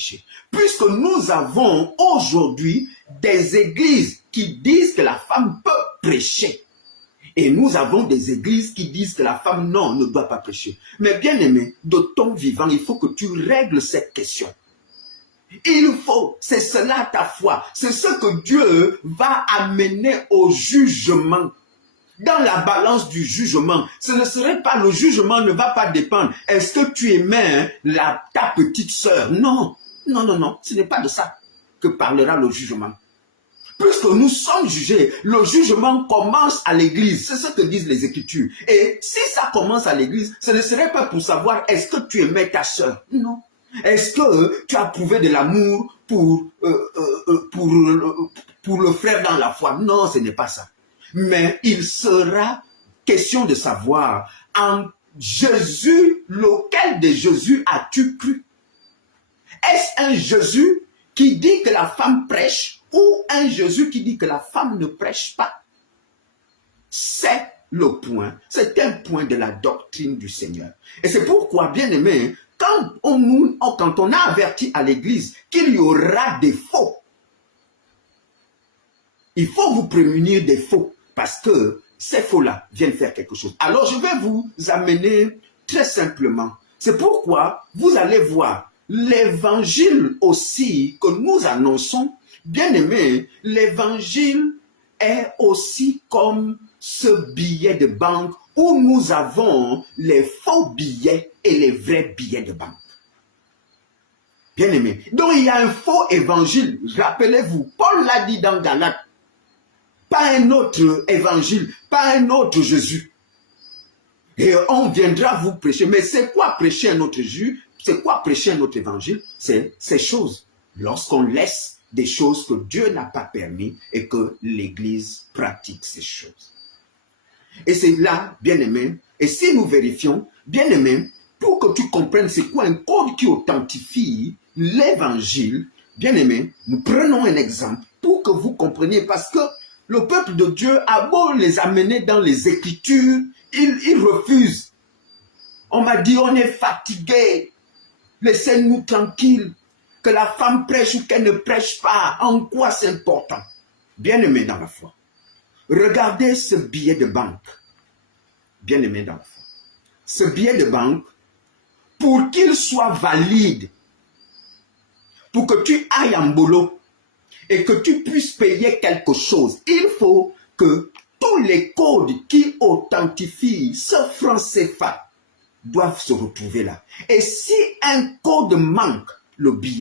prêcher. Puisque nous avons aujourd'hui des églises qui disent que la femme peut prêcher. Et nous avons des églises qui disent que la femme, non, ne doit pas prêcher. Mais bien aimé, de ton vivant, il faut que tu règles cette question. Il faut, c'est cela ta foi. C'est ce que Dieu va amener au jugement. Dans la balance du jugement, ce ne serait pas, le jugement ne va pas dépendre. Est-ce que tu aimais ta petite sœur? Non, non, non, non, ce n'est pas de ça que parlera le jugement. Puisque nous sommes jugés, le jugement commence à l'église. C'est ce que disent les Écritures. Et si ça commence à l'église, ce ne serait pas pour savoir est-ce que tu aimais ta sœur. Non. Est-ce que tu as prouvé de l'amour pour le frère dans la foi? Non, ce n'est pas ça. Mais il sera question de savoir en Jésus, lequel de Jésus as-tu cru? Est-ce un Jésus qui dit que la femme prêche ou un Jésus qui dit que la femme ne prêche pas? C'est le point, c'est un point de la doctrine du Seigneur. Et c'est pourquoi, bien aimé, quand on a averti à l'église qu'il y aura des faux, il faut vous prémunir des faux, parce que ces faux-là viennent faire quelque chose. Alors je vais vous amener très simplement. C'est pourquoi vous allez voir l'évangile aussi que nous annonçons. Bien aimé, l'évangile est aussi comme ce billet de banque où nous avons les faux billets et les vrais billets de banque. Bien aimé. Donc il y a un faux évangile. Rappelez-vous, Paul l'a dit dans Galates. Pas un autre évangile, pas un autre Jésus. Et on viendra vous prêcher. Mais c'est quoi prêcher un autre Jésus? C'est quoi prêcher un autre évangile? C'est ces choses. Lorsqu'on laisse des choses que Dieu n'a pas permis et que l'Église pratique ces choses. Et c'est là, bien-aimé, et si nous vérifions, bien-aimé, pour que tu comprennes c'est quoi un code qui authentifie l'évangile, bien-aimé, nous prenons un exemple pour que vous compreniez, parce que le peuple de Dieu a beau les amener dans les Écritures, ils refusent. On m'a dit, on est fatigué, laissez-nous tranquilles, que la femme prêche ou qu'elle ne prêche pas, en quoi c'est important? Bien-aimé dans la foi, regardez ce billet de banque, bien-aimé dans la foi. Ce billet de banque, pour qu'il soit valide, pour que tu ailles en boulot, et que tu puisses payer quelque chose, il faut que tous les codes qui authentifient ce franc CFA doivent se retrouver là. Et si un code manque, le billet